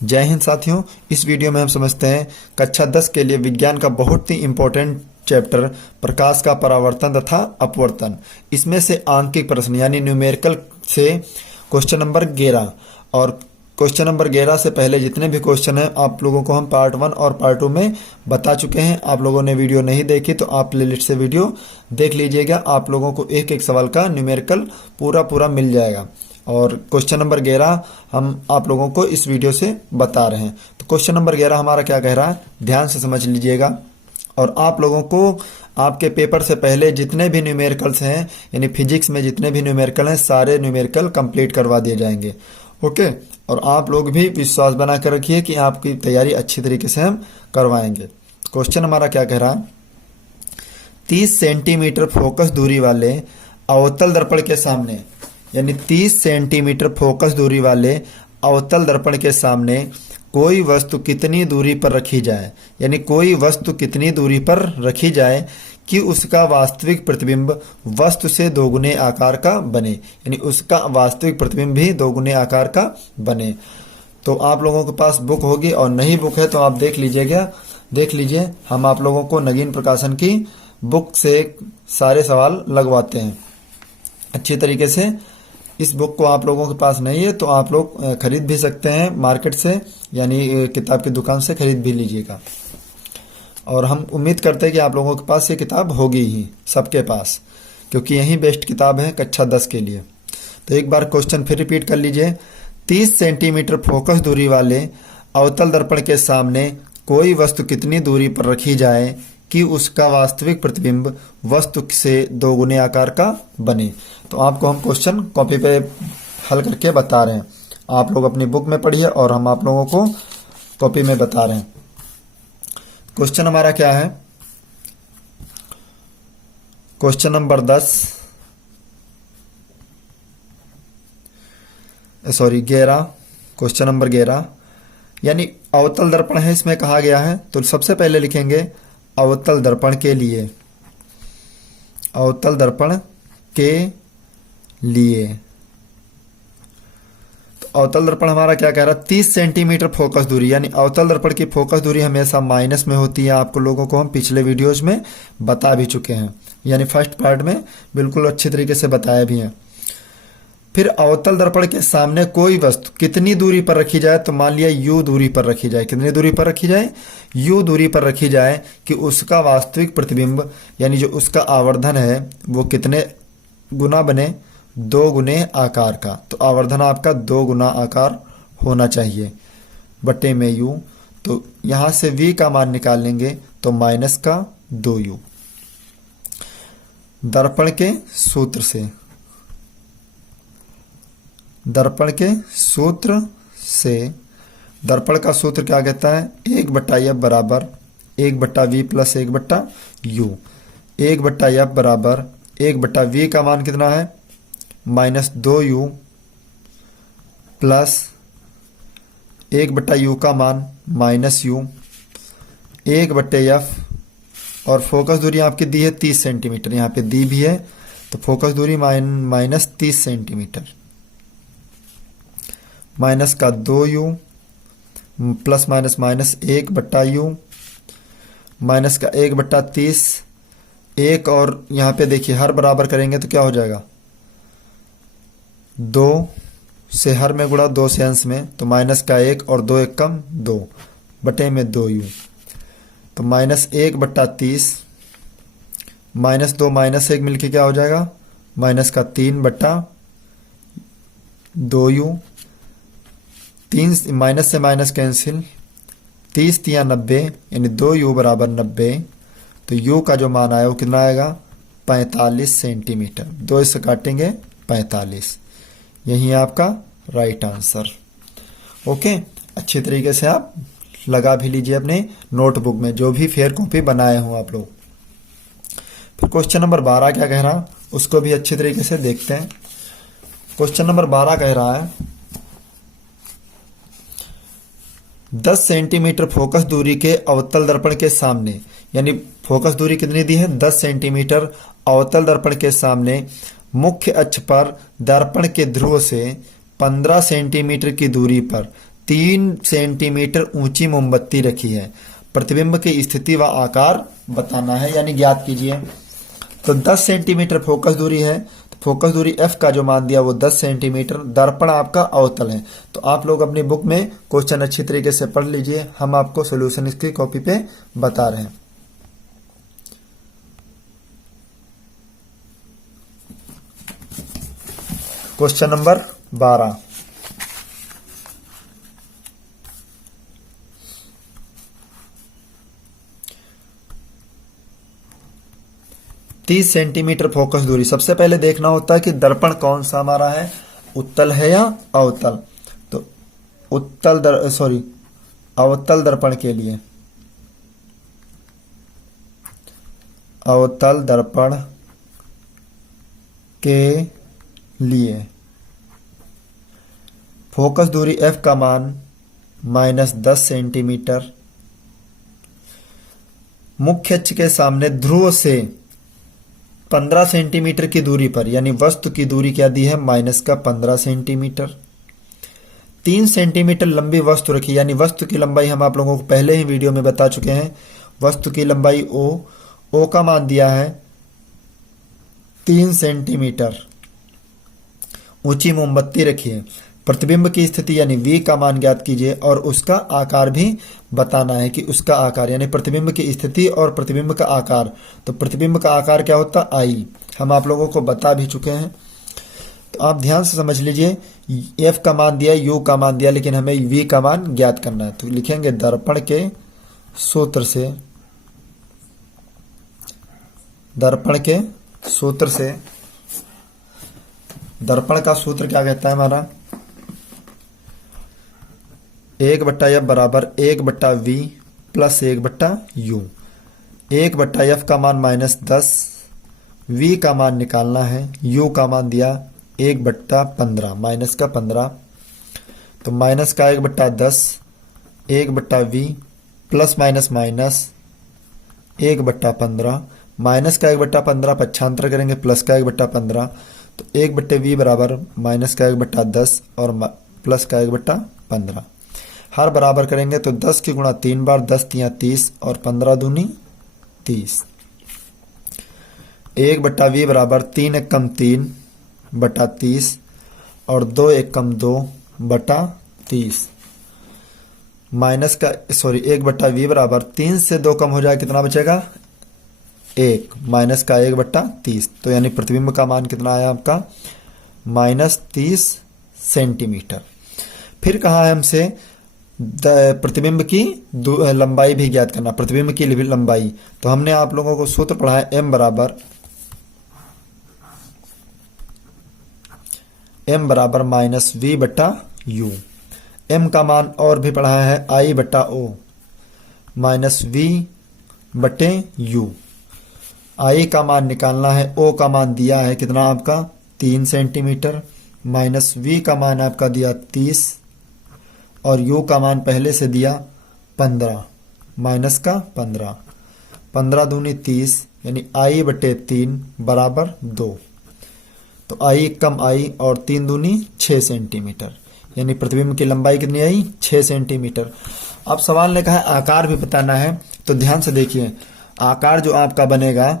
जय हिंद साथियों। इस वीडियो में हम समझते हैं कक्षा 10 के लिए विज्ञान का बहुत ही इम्पोर्टेंट चैप्टर प्रकाश का परावर्तन तथा अपवर्तन। इसमें से आंकिक प्रश्न यानी न्यूमेरिकल से क्वेश्चन नंबर 11 और क्वेश्चन नंबर 11 से पहले जितने भी क्वेश्चन हैं आप लोगों को हम पार्ट 1 और पार्ट 2 में बता चुके हैं। आप लोगों ने वीडियो नहीं देखी तो आप प्लेलिस्ट से वीडियो देख लीजिएगा। आप लोगों को एक एक सवाल का न्यूमेरिकल पूरा मिल जाएगा। और क्वेश्चन नंबर 11 हम आप लोगों को इस वीडियो से बता रहे हैं। तो क्वेश्चन नंबर 11 हमारा क्या कह रहा है, ध्यान से समझ लीजिएगा। और आप लोगों को आपके पेपर से पहले जितने भी न्यूमेरिकल्स हैं यानी फिजिक्स में जितने भी न्यूमेरिकल हैं सारे न्यूमेरिकल कंप्लीट करवा दिए जाएंगे। ओके, और आप लोग भी विश्वास बना कर रखिए कि आपकी तैयारी अच्छी तरीके से हम करवाएंगे। क्वेश्चन हमारा क्या कह रहा है, 30 सेंटीमीटर फोकस दूरी वाले अवतल दर्पण के सामने यानी 30 सेंटीमीटर फोकस दूरी वाले अवतल दर्पण के सामने कोई वस्तु कितनी दूरी पर रखी जाए, यानी कोई वस्तु कितनी दूरी पर रखी जाए कि उसका वास्तविक प्रतिबिंब वस्तु से दोगुने आकार का बने, यानी उसका वास्तविक प्रतिबिंब भी दोगुने आकार का बने। तो आप लोगों के पास बुक होगी और नहीं बुक है तो आप देख लीजिए। हम आप लोगों को नगीन प्रकाशन की बुक से सारे सवाल लगवाते हैं अच्छी तरीके से। इस बुक को आप लोगों के पास नहीं है तो आप लोग खरीद भी सकते हैं मार्केट से, यानी किताब की दुकान से खरीद भी लीजिएगा। और हम उम्मीद करते हैं कि आप लोगों के पास ये किताब होगी ही सबके पास, क्योंकि यही बेस्ट किताब है कक्षा 10 के लिए। तो एक बार क्वेश्चन फिर रिपीट कर लीजिए। 30 सेंटीमीटर फोकस दूरी वाले अवतल दर्पण के सामने कोई वस्तु कितनी दूरी पर रखी जाए कि उसका वास्तविक प्रतिबिंब वस्तु से दोगुने आकार का बने। तो आपको हम क्वेश्चन कॉपी पे हल करके बता रहे हैं। आप लोग अपनी बुक में पढ़िए और हम आप लोगों को कॉपी में बता रहे हैं। क्वेश्चन हमारा क्या है, क्वेश्चन नंबर 11, क्वेश्चन नंबर 11 यानी अवतल दर्पण है, इसमें कहा गया है। तो सबसे पहले लिखेंगे अवतल दर्पण के लिए, अवतल दर्पण के लिए। तो अवतल दर्पण हमारा क्या कह रहा है, 30 सेंटीमीटर फोकस दूरी, यानी अवतल दर्पण की फोकस दूरी हमेशा माइनस में होती है। आपको लोगों को हम पिछले वीडियोज में बता भी चुके हैं, यानी फर्स्ट पार्ट में बिल्कुल अच्छी तरीके से बताया भी है। फिर अवतल दर्पण के सामने कोई वस्तु कितनी दूरी पर रखी जाए, तो मान लिया u दूरी पर रखी जाए। कितनी दूरी पर रखी जाए, u दूरी पर रखी जाए कि उसका वास्तविक प्रतिबिंब यानी जो उसका आवर्धन है वो कितने गुना बने, 2 गुने आकार का। तो आवर्धन आपका 2 गुना आकार होना चाहिए बटे में u। तो यहां से v का मान निकाल लेंगे तो माइनस का 2u। दर्पण के सूत्र से, दर्पण के सूत्र से, दर्पण का सूत्र क्या कहता है, 1/f बराबर 1/v प्लस 1/u। 1/f बराबर 1/v का मान कितना है, -2u प्लस 1/u का मान -u। 1/f और फोकस दूरी आपकी दी है 30 सेंटीमीटर, यहाँ पे दी भी है। तो फोकस दूरी -30 सेंटीमीटर, माइनस का 2u plus minus 1/u minus का 1/30। 1 और यहाँ पे देखिए हर बराबर करेंगे तो क्या हो जाएगा, 2 से हर में गुणा 2 से अंश में, तो माइनस का 1 और 2 1 कम 2 बटे में 2u। तो -1/30 -2 -1 मिलके क्या हो जाएगा, माइनस का 3/2u। 3 माइनस से माइनस कैंसिल, 30 या 90 यानी 2u बराबर 90। तो u का जो मान आया वो कितना आएगा, 45 सेंटीमीटर। 2 से काटेंगे 45, यही आपका राइट आंसर। ओके, अच्छी तरीके से आप लगा भी लीजिए अपने नोटबुक में जो भी फेयर कॉपी बनाए हों आप लोग। फिर क्वेश्चन नंबर 12 क्या कह रहा है उसको भी अच्छी तरीके से देखते हैं। क्वेश्चन नंबर 12 कह रहा है 10 सेंटीमीटर फोकस दूरी के अवतल दर्पण के सामने, यानी फोकस दूरी कितनी दी है, 10 सेंटीमीटर अवतल दर्पण के सामने मुख्य अक्ष पर दर्पण के ध्रुव से 15 सेंटीमीटर की दूरी पर 3 सेंटीमीटर ऊंची मोमबत्ती रखी है, प्रतिबिंब की स्थिति व आकार बताना है, यानी ज्ञात कीजिए। तो 10 सेंटीमीटर फोकस दूरी है, तो फोकस दूरी f का जो मान दिया वो 10 सेंटीमीटर। दर्पण आपका अवतल है। तो आप लोग अपनी बुक में क्वेश्चन अच्छी तरीके से पढ़ लीजिए, हम आपको सोल्यूशन इसकी कॉपी पे बता रहे हैं। क्वेश्चन नंबर 12, तीस सेंटीमीटर फोकस दूरी। सबसे पहले देखना होता है कि दर्पण कौन सा हमारा है, उत्तल है या अवतल। तो अवतल दर्पण के लिए, अवतल दर्पण के लिए फोकस दूरी f का मान -10 सेंटीमीटर, मुख्य अक्ष के सामने ध्रुव से 15 सेंटीमीटर की दूरी पर, यानी वस्तु की दूरी क्या दी है, -15 सेंटीमीटर। 3 सेंटीमीटर लंबी वस्तु रखी, यानी वस्तु की लंबाई हम आप लोगों को पहले ही वीडियो में बता चुके हैं। वस्तु की लंबाई ओ का मान दिया है 3 सेंटीमीटर। ऊंची मोमबत्ती रखी है। प्रतिबिंब की स्थिति यानी V का मान ज्ञात कीजिए और उसका आकार भी बताना है कि उसका आकार, यानी प्रतिबिंब की स्थिति और प्रतिबिंब का आकार। तो प्रतिबिंब का आकार क्या होता है, I, हम आप लोगों को बता भी चुके हैं। तो आप ध्यान से समझ लीजिए, F का मान दिया, U का मान दिया, लेकिन हमें V का मान ज्ञात करना है। तो लिखेंगे दर्पण के सूत्र से, दर्पण के सूत्र से, दर्पण का सूत्र क्या कहता है हमारा, 1/f बराबर 1/v प्लस 1/u। 1/f का मान -10, v का मान निकालना है, u का मान दिया 1/15, माइनस का 15। तो माइनस का 1/10, 1/v plus minus minus 1/15, minus का 1/15 पक्षांतर करेंगे, प्लस का 1/15। तो 1/v बराबर माइनस का 1/10 और प्लस का 1/15। हर बराबर करेंगे तो 10 की गुणा 3 बार, 10 तियां 30 और 15 दूनी 30। 1/v बराबर 3 एकम 3/30 और 2 एकम 2/30। माइनस का 1/v बराबर 3 से 2 कम हो जाए, कितना बचेगा 1, माइनस का 1/30। तो यानी प्रतिबिंब का मान कितना आया आपका -30 सेंटीमीटर। फिर कहा है हमसे प्रतिबिंब की लंबाई भी ज्ञात करना, प्रतिबिंब की लंबाई। तो हमने आप लोगों को सूत्र पढ़ा है m बराबर -v/u। m का मान और भी पढ़ा है I/O -v/u। I का मान निकालना है, O का मान दिया है कितना आपका 3 सेंटीमीटर, माइनस V का मान आपका दिया 30 और U का मान पहले से दिया 15, माइनस का 15। 15 दूनी 30, यानी I/3 बराबर 2। तो I कम I और 3 दूनी 6 सेंटीमीटर, यानी प्रतिबिंब की लंबाई कितनी आई 6 सेंटीमीटर। अब सवाल ने कहा आकार भी बताना है, तो ध्यान से देखिए, आकार जो आपका बनेगा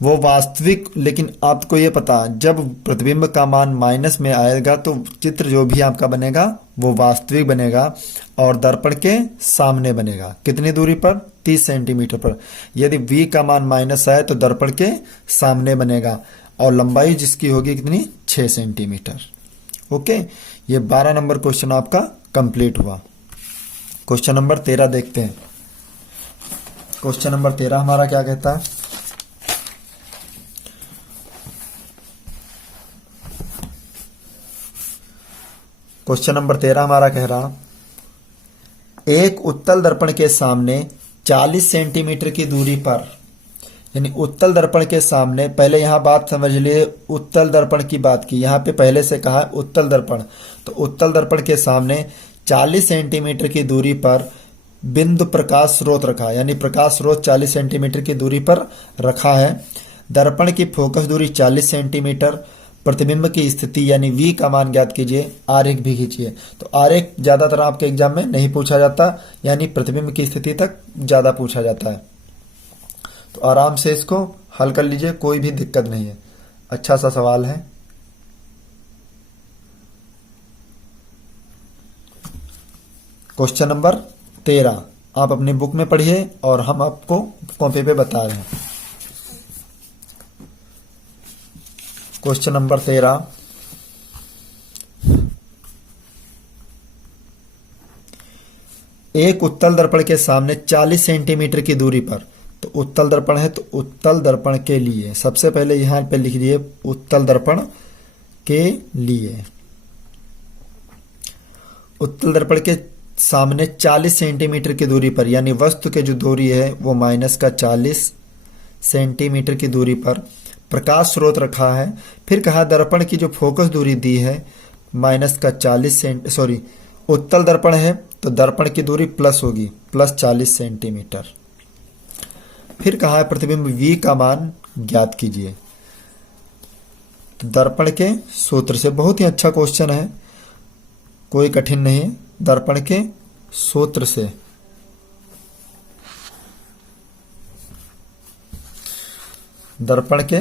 वो वास्तविक, लेकिन आपको ये पता जब प्रतिबिंब का मान माइनस में आएगा तो चित्र जो भी आपका बनेगा वो वास्तविक बनेगा और दर्पण के सामने बनेगा। कितनी दूरी पर 30 सेंटीमीटर पर। यदि V का मान माइनस आए तो दर्पण के सामने बनेगा और लंबाई जिसकी होगी कितनी 6 सेंटीमीटर। ओके, ये 12 नंबर क्वेश्चन आपका कंप्लीट हुआ। क्वेश्चन नंबर 13 देखते हैं। क्वेश्चन नंबर 13 हमारा क्या कहता है, क्वेश्चन नंबर 13 हमारा कह रहा, एक उत्तल दर्पण के सामने 40 सेंटीमीटर की दूरी पर, यानी उत्तल दर्पण के सामने, पहले यहां बात समझ लिए, उत्तल दर्पण की बात की, यहां पे पहले से कहा उत्तल दर्पण। तो उत्तल दर्पण के सामने 40 सेंटीमीटर की दूरी पर बिंदु प्रकाश स्रोत रखा, यानी प्रकाश स्रोत 40 सेंटीमीटर की दूरी पर रखा है। दर्पण की फोकस दूरी 40 सेंटीमीटर, प्रतिबिंब की स्थिति यानी V का मान ज्ञात कीजिए, आरेख भी खींचिए। तो आरेख ज्यादातर आपके एग्जाम में नहीं पूछा जाता, यानी प्रतिबिंब की स्थिति तक ज्यादा पूछा जाता है। तो आराम से इसको हल कर लीजिए, कोई भी दिक्कत नहीं है, अच्छा सा सवाल है। क्वेश्चन नंबर 13 आप अपनी बुक में पढ़िए और हम आपको कॉपी पे बता रहे हैं। क्वेश्चन नंबर 13, एक उत्तल दर्पण के सामने 40 सेंटीमीटर की दूरी पर, तो उत्तल दर्पण है, तो उत्तल दर्पण के लिए सबसे पहले यहां पे लिख दिए उत्तल दर्पण के लिए। उत्तल दर्पण के सामने 40 सेंटीमीटर की दूरी पर, यानी वस्तु के जो दूरी है वो माइनस का 40 सेंटीमीटर की दूरी पर प्रकाश स्रोत रखा है। फिर कहा दर्पण की जो फोकस दूरी दी है माइनस का 40 सॉरी उत्तल दर्पण है तो दर्पण की दूरी प्लस होगी, प्लस 40 सेंटीमीटर। फिर कहा है प्रतिबिंब V का मान ज्ञात कीजिए। तो दर्पण के सूत्र से, बहुत ही अच्छा क्वेश्चन है, कोई कठिन नहीं है। दर्पण के सूत्र से दर्पण के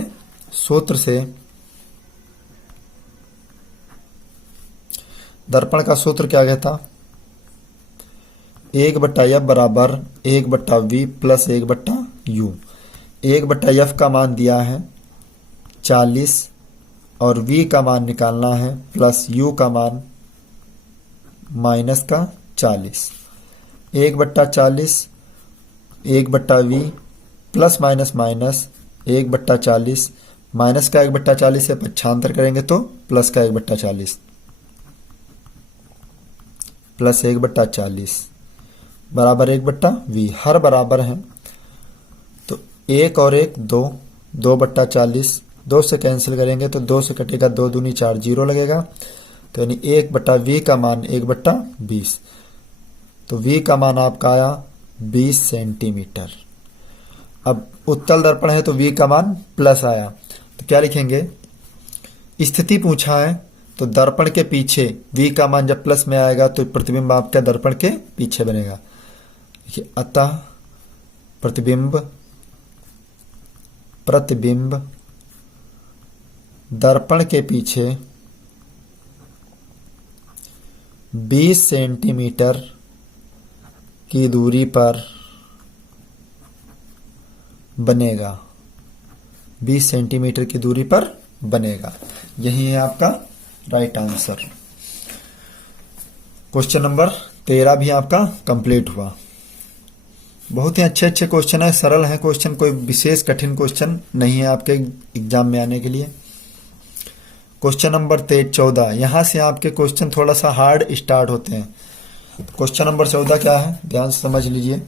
सूत्र से दर्पण का सूत्र क्या कहता, 1/f बराबर 1/v प्लस 1/u। 1/f का मान दिया है 40 और v का मान निकालना है प्लस u का मान माइनस का 40। 1/40 1/v plus minus minus 1/40, minus का 1/40 से पक्षांतर करेंगे तो प्लस का 1/40 प्लस 1/40 बराबर 1/v, हर बराबर है तो 1 और 1 2, 2/40, 2 से कैंसिल करेंगे तो 2 से कटेगा 2 दूनी 4, 0 लगेगा। तो यानी 1/v का मान 1/20, तो v का मान आपका आया 20 सेंटीमीटर। अब उत्तल दर्पण है तो v का मान प्लस आया, तो क्या लिखेंगे, स्थिति पूछा है तो दर्पण के पीछे v का मान जब प्लस में आएगा तो प्रतिबिंब आपका दर्पण के पीछे बनेगा। देखिए अतः प्रतिबिंब दर्पण के पीछे 20 सेंटीमीटर की दूरी पर बनेगा, 20 सेंटीमीटर की दूरी पर बनेगा। यही है आपका राइट आंसर। क्वेश्चन नंबर 13 भी आपका कंप्लीट हुआ। बहुत ही अच्छे अच्छे क्वेश्चन है, सरल है क्वेश्चन, कोई विशेष कठिन क्वेश्चन नहीं है आपके एग्जाम में आने के लिए। क्वेश्चन नंबर 14, यहां से आपके क्वेश्चन थोड़ा सा हार्ड स्टार्ट होते हैं। क्वेश्चन नंबर 14 क्या है, ध्यान से समझ लीजिए।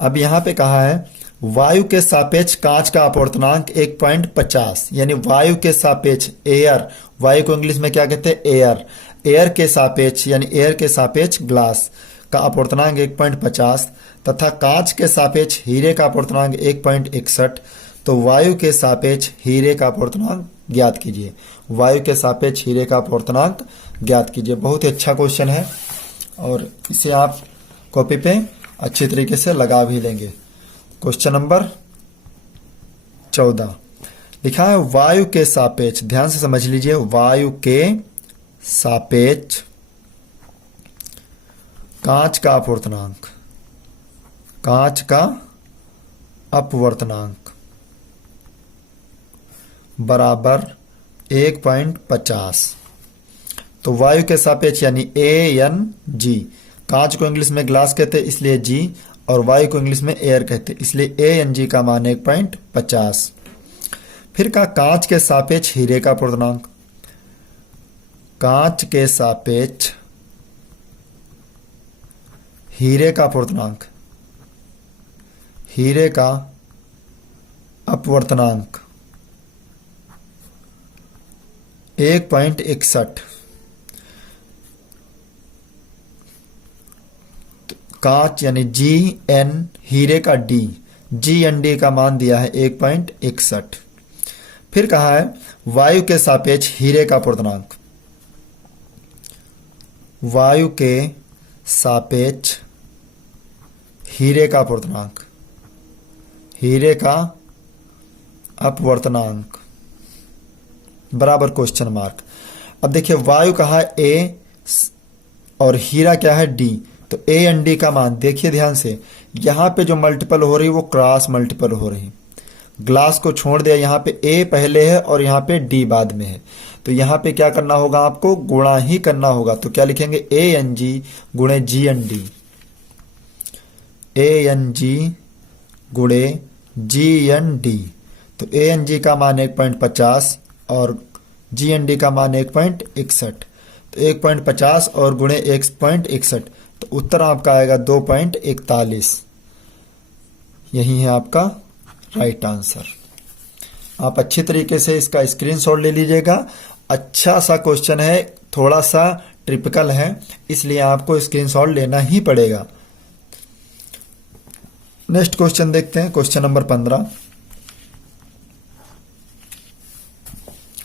अब यहां पे कहा है वायु के सापेक्ष कांच का अपवर्तनांक 1.50, यानी वायु के सापेक्ष एयर, वायु को इंग्लिश में क्या कहते हैं एयर, एयर के सापेक्ष यानी एयर के सापेक्ष ग्लास का अपवर्तनांक 1.50 तथा कांच के सापेक्ष हीरे का अपवर्तनांक 1.61। तो वायु के सापेक्ष हीरे का अपवर्तनांक ज्ञात कीजिए। वायु के सापेक्ष हीरे का अपवर्तनांक ज्ञात कीजिए। बहुत ही अच्छा क्वेश्चन है और इसे आप कॉपी पे अच्छी तरीके से लगा भी लेंगे। क्वेश्चन नंबर 14 लिखा है वायु के सापेक्ष, ध्यान से समझ लीजिए, वायु के सापेक्ष कांच का अपवर्तनांक, कांच का अपवर्तनांक बराबर 1.50। तो वायु के सापेक्ष यानी ANG, कांच को इंग्लिश में ग्लास कहते हैं इसलिए G, और वायु को इंग्लिश में एयर कहते हैं इसलिए ANG का मान 1.50। फिर का कांच के सापेक्ष हीरे का अपवर्तनांक, कांच के सापेक्ष हीरे का अपवर्तनांक, हीरे का अपवर्तनांक 1.61। कांच यानी GN, हीरे का D, GND का मान दिया है 1.61। फिर कहा है वायु के सापेक्ष हीरे का अपवर्तनांक। वायु के सापेक्ष हीरे का अपवर्तनांक, हीरे का अपवर्तनांक बराबर क्वेश्चन मार्क। अब देखिए वायु कहा है ए और हीरा क्या है डी, तो ए एंड डी का मान देखिए ध्यान से, यहां पे जो मल्टीपल हो रही वो क्रॉस मल्टीपल हो रही। ग्लास को छोड़ दिया, यहां पे ए पहले है और यहां पे डी बाद में है, तो यहां पे क्या करना होगा आपको, गुणा ही करना होगा। तो क्या लिखेंगे, ए एन जी गुणे G N D, A N G गुणे जी एन डी। तो ए एन जी का मान 1.50 और जी एन डी का मान 1.61, तो 1.50 और गुणे 1.61, तो उत्तर आपका आएगा 2.41। यही है आपका राइट आंसर। आप अच्छी तरीके से इसका स्क्रीनशॉट ले लीजिएगा। अच्छा सा क्वेश्चन है, थोड़ा सा ट्रिपिकल है, इसलिए आपको स्क्रीनशॉट लेना ही पड़ेगा। नेक्स्ट क्वेश्चन देखते हैं, क्वेश्चन नंबर 15।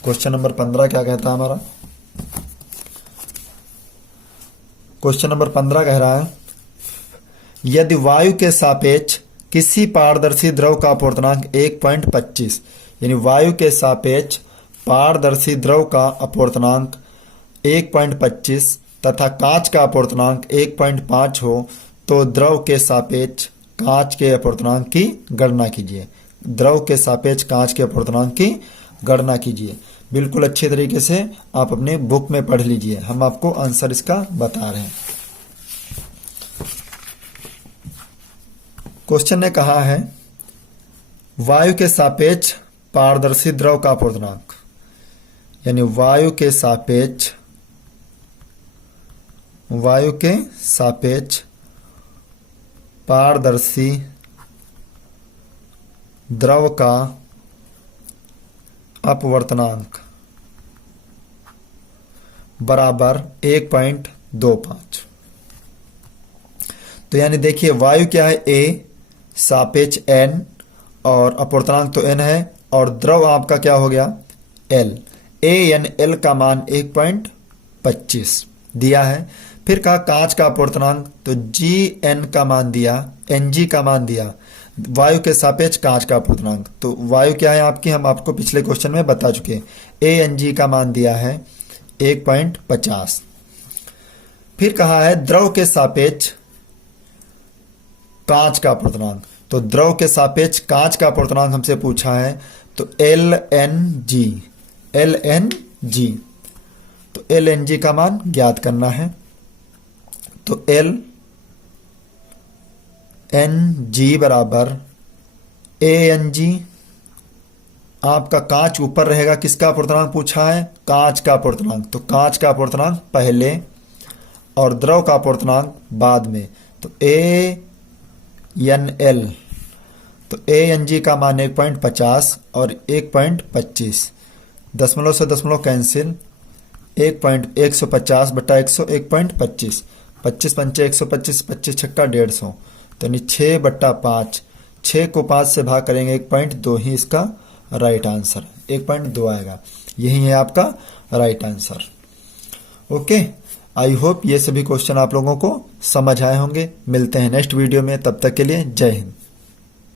क्वेश्चन नंबर 15 क्या कहता है हमारा, क्वेश्चन नंबर 15 कह रहा है यदि वायु के सापेक्ष किसी पारदर्शी द्रव का अपवर्तनांक 1.25, यानी वायु के सापेक्ष पारदर्शी द्रव का अपवर्तनांक 1.25 तथा कांच का अपवर्तनांक 1.5 हो तो द्रव के सापेक्ष कांच के अपवर्तनांक की गणना कीजिए। द्रव के सापेक्ष कांच के अपवर्तनांक की गणना कीजिए। बिल्कुल अच्छे तरीके से आप अपने बुक में पढ़ लीजिए, हम आपको आंसर इसका बता रहे हैं। क्वेश्चन ने कहा है वायु के सापेक्ष पारदर्शी द्रव का अपवर्तनांक, यानी वायु के सापेक्ष पारदर्शी द्रव का अपवर्तनांक बराबर 1.25। तो यानी देखिए वायु क्या है ए, सापेक्ष n और अपवर्तनांक तो n है, और द्रव आपका क्या हो गया L, ANL का मान 1.25 दिया है। फिर कहा कांच का अपवर्तनांक, तो GN का मान दिया, NG का मान दिया, वायु के सापेक्ष कांच का अपवर्तनांक। तो वायु क्या है आपकी, हम आपको पिछले क्वेश्चन में बता चुके हैं, ANG का मान दिया है 1.50। फिर कहा है द्रव के सापेक्ष कांच का अपवर्तनांक, तो द्रव के सापेक्ष कांच का अपवर्तनांक हमसे पूछा है, तो LNG, तो LNG का मान ज्ञात करना है। तो LNG बराबर ANG, आपका कांच ऊपर रहेगा, किसका अपवर्तनांक पूछा है, कांच का अपवर्तनांक, तो कांच का अपवर्तनांक पहले और द्रव का अपवर्तनांक बाद में, तो ANL, तो ANG का मान 1.50 और 1.25, दशमलव से दशमलव कैंसिल, 1.150 बटा 100 1.25, 25 पंचे 125, 25 छक्का 150, तो यानी 6/5, 6 को 5 से भाग करेंगे 1.2 ही इसका राइट आंसर, 1.2 आएगा। यही है आपका right answer. Okay, I hope ये सभी क्वेश्चन आप लोगों को समझ आए होंगे। मिलते हैं नेक्स्ट वीडियो में, तब तक के लिए जय हिंद।